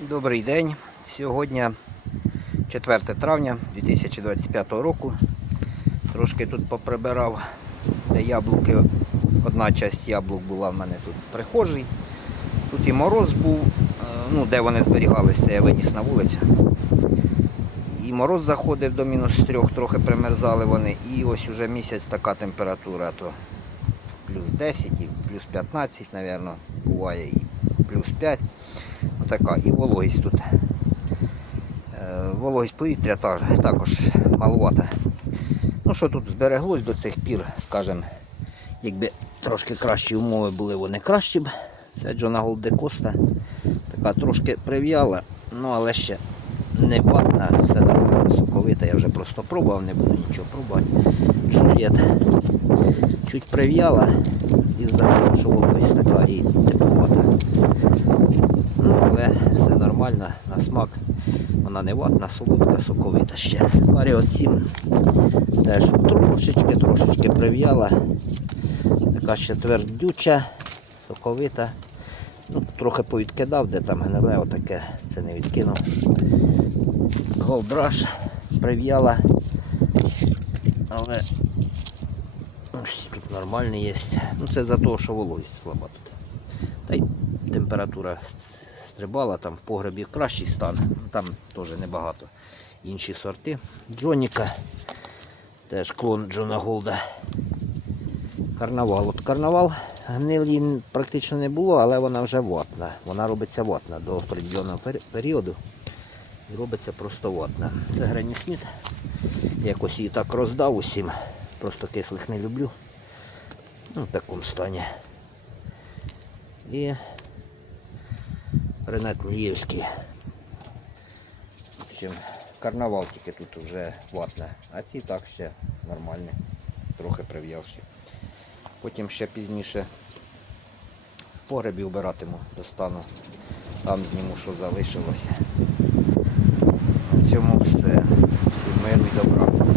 Добрий день. Сьогодні 4 травня 2025 року. Трошки тут поприбирав, де яблуки. Одна часть яблук була в мене тут в прихожій. Тут і мороз був, е, ну, де вони зберігалися, я виніс на вулицю. І мороз заходив до мінус трьох, трохи примерзали вони. І ось уже місяць така температура, то плюс 10 і плюс 15, мабуть, буває і плюс 5. Отака. І вологість тут. Е, Вологість повітря також маловата. Ну що тут збереглось до цих пір, скажімо, якби трошки кращі умови були, вони кращі б. Це Джона Голде Коста. Така трошки прив'яла, ну але ще не ватна, все нормально соковита. Я вже просто пробував, не буду нічого пробувати. Джульєт чуть прив'яла із-за того, що вологість така і тепловата. Ну, але все на смак. Вона не ватна, солодка, соковита ще. Варіот 7 теж трошечки, трошечки прив'яла. Така ще твердюча, соковита. Ну, трохи повідкидав, де там гниле, отаке, це не відкинув. Голдраш прив'яла. Але тут нормальний є. Ну це за того, що вологість слаба тут. Та й температура стрибала, там в погребі кращий стан, там теж небагато. Інші сорти. Джоніка, теж клон Джона Голда. Карнавал. От карнавал гнилі практично не було, але вона вже ватна. Вона робиться ватна до определеного періоду. І робиться просто ватна. Це Гренні Сміт. Якось її так роздав усім. Просто кислих не люблю. Ну, в такому стані. І Ренат Млієвський. В карнавал тільки тут вже ватне, а ці так ще нормальні, трохи прив'явші. Потім ще пізніше в погребі вбиратиму, достану, там зніму, що залишилося.